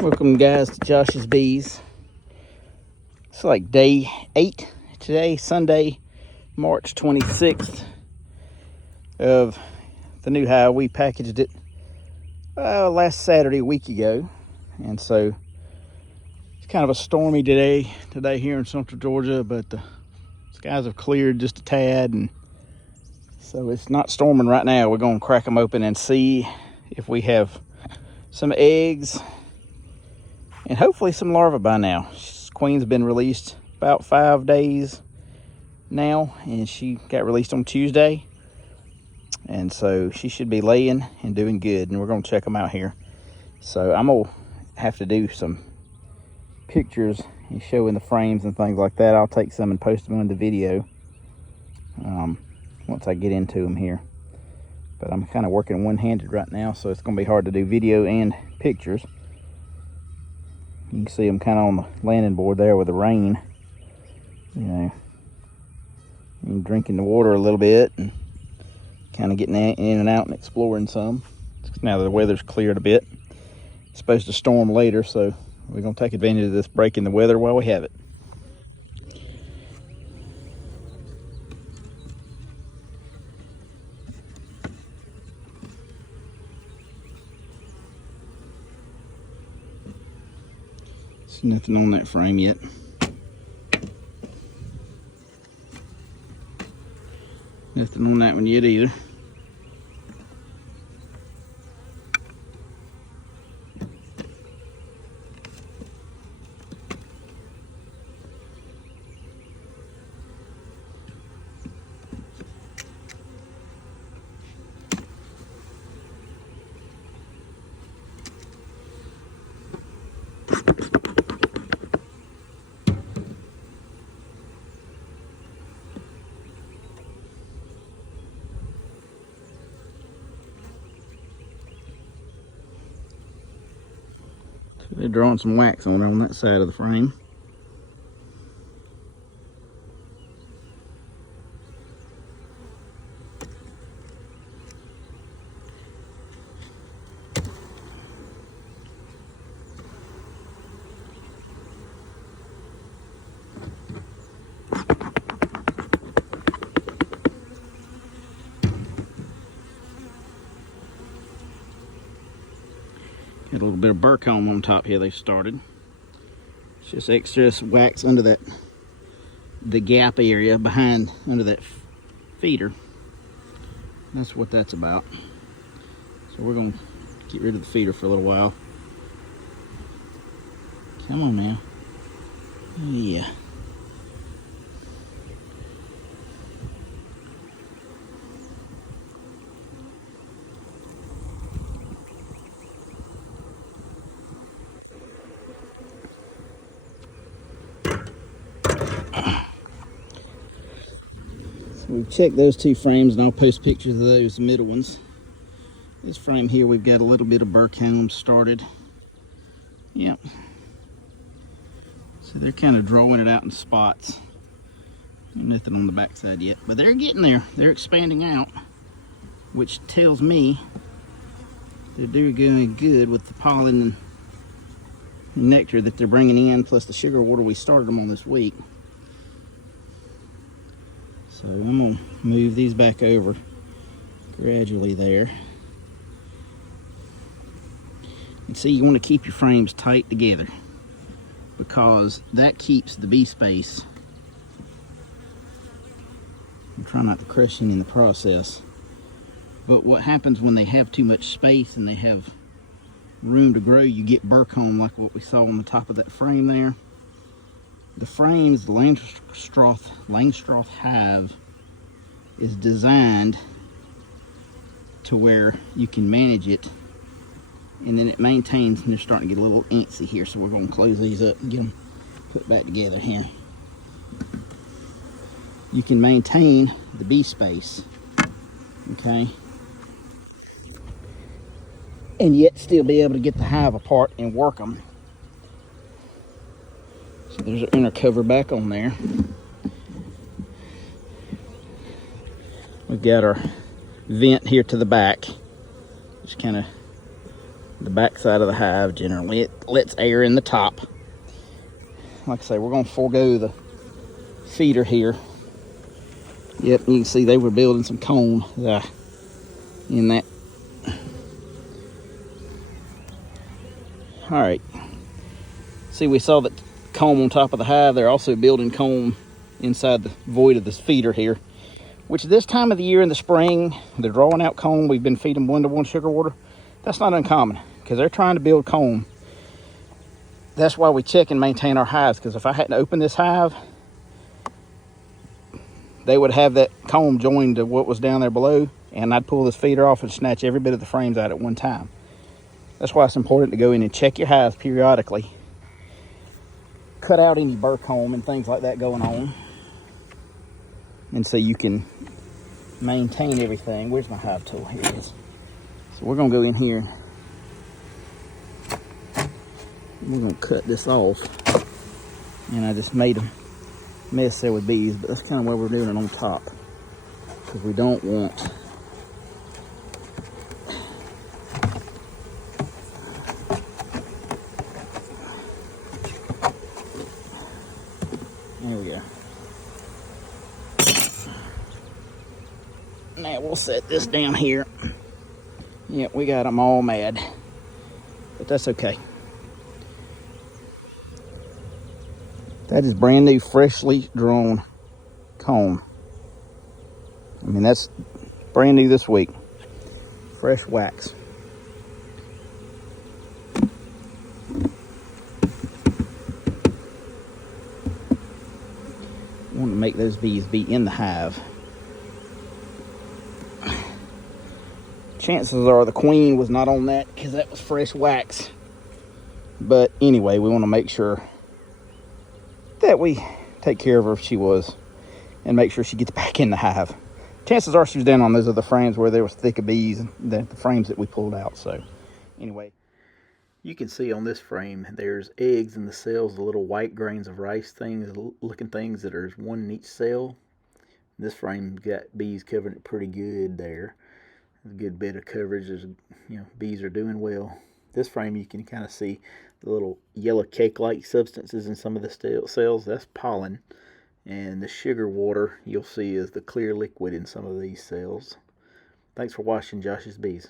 Welcome guys to Josh's Bees. It's like day 8 today, Sunday, March 26th of the new hive. We packaged it last Saturday, a week ago. And so it's kind of a stormy day here in central Georgia, but the skies have cleared just a tad, and so it's not storming right now. We're going to crack them open and see if we have some eggs and hopefully some larvae by now. Queen's been released about 5 days now, and she got released on Tuesday. And so she should be laying and doing good, and we're gonna check them out here. So I'm gonna have to do some pictures and showing the frames and things like that. I'll take some and post them on the video once I get into them here. But I'm kind of working one-handed right now, so it's gonna be hard to do video and pictures. You can see them kind of on the landing board there with the rain, you know, and drinking the water a little bit and kind of getting in and out and exploring some. Now that the weather's cleared a bit, it's supposed to storm later, so we're going to take advantage of this break in the weather while we have it. Nothing on that frame yet. Nothing on that one yet either. They're drawing some wax on that side of the frame. Got a little bit of burr comb on top here they've started. It's just extra wax under the gap area under that feeder. That's what that's about. So we're gonna get rid of the feeder for a little while. Come on now. Yeah. We've checked those two frames, and I'll post pictures of those middle ones. This frame here, we've got a little bit of burr comb started. Yep. So they're kind of drawing it out in spots. Nothing on the back side yet, but they're getting there. They're expanding out, which tells me they're doing good with the pollen and nectar that they're bringing in, plus the sugar water we started them on this week. So I'm going to move these back over gradually there. And see, you want to keep your frames tight together because that keeps the bee space. I'm trying not to crush it in the process. But what happens when they have too much space and they have room to grow, you get burr comb like what we saw on the top of that frame there. The frames, the Langstroth hive is designed to where you can manage it, and then it maintains, and they're starting to get a little antsy here, so we're going to close these up and get them put back together here. You can maintain the bee space, okay, and yet still be able to get the hive apart and work them. So there's our inner cover back on there. We've got our vent here to the back, just kind of The back side of the hive generally it lets air in the top. Like I say, we're going to forego the feeder here. Yep, you can see they were building some comb in that. All right. See, we saw that comb on top of the hive. They're also building comb inside the void of this feeder here, which this time of the year in the spring, they're drawing out comb. We've been feeding 1-to-1 sugar water. That's not uncommon because they're trying to build comb. That's why we check and maintain our hives, because if I hadn't opened this hive, they would have that comb joined to what was down there below, and I'd pull this feeder off and snatch every bit of the frames out at one time. That's why it's important to go in and check your hives periodically. Cut out any burr comb and things like that going on, and so you can maintain everything. Where's my hive tool? Here it is. So we're gonna go in here. We're gonna cut this off. And I just made a mess there with bees, but that's kind of why we're doing it on top, because we don't want there we go. Now we'll set this down here. Yep, we got them all mad, but that's okay. That is brand new, freshly drawn comb. I mean, that's brand new this week. Fresh wax. Want to make those bees be in the hive. Chances are the queen was not on that because that was fresh wax. But anyway, we want to make sure that we take care of her if she was, and make sure she gets back in the hive. Chances are she was down on those other frames where there was thick of bees, the frames that we pulled out. So anyway, you can see on this frame there's eggs in the cells, the little white grains of rice things, looking things that are one in each cell. This frame got bees covering it pretty good there. A good bit of coverage. There's, bees are doing well. This frame you can kind of see the little yellow cake-like substances in some of the cells. That's pollen. And the sugar water you'll see is the clear liquid in some of these cells. Thanks for watching Josh's Bees.